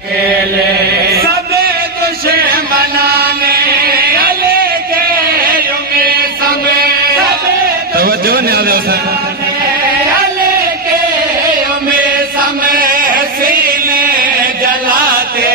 सब दुश्मनाने अले के युमे समय तवज्जो न्याज़ो अले के युमे समय सीने जलाते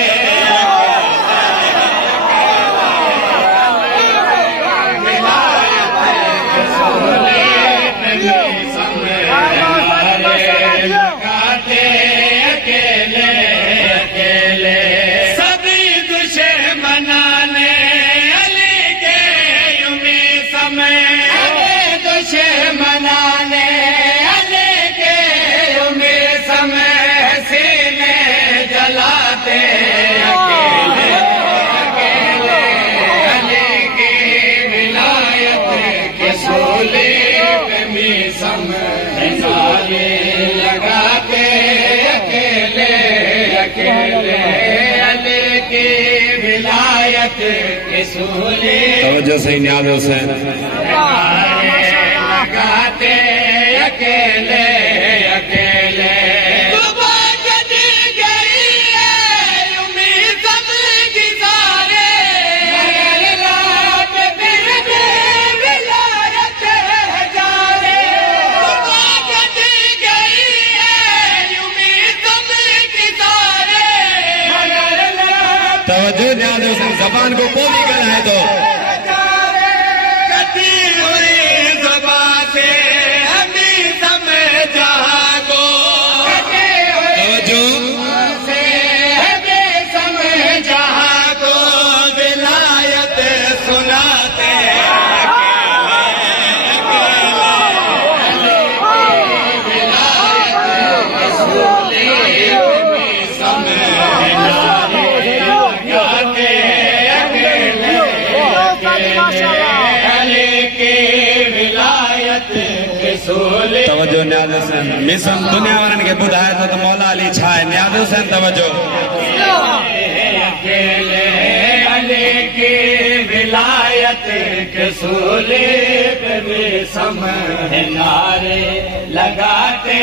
मनाने अले के युमे समय सीने जलाते अकेले अकेले अली की विलायत के सोले पे मीसम नारे लगाते अकेले अकेले अली की विलायत के सोले तवज्जो से न्याज़ हुसैन गाते अकेले अकेले गई उम्मीद सब की सारे फिर विलायत जा रे गई उम्मीद सब की सारे तवज्जो ध्यान दो जबान को बोली गलाए तो तवज्जो न्याज़ हुसैन मिसम दुनिया वारन के बुधाए तो मौला अली छाए न्याज़ हुसैन तवज्जो अकेले अली की विलायत के सूले पे मिसम नारे लगाते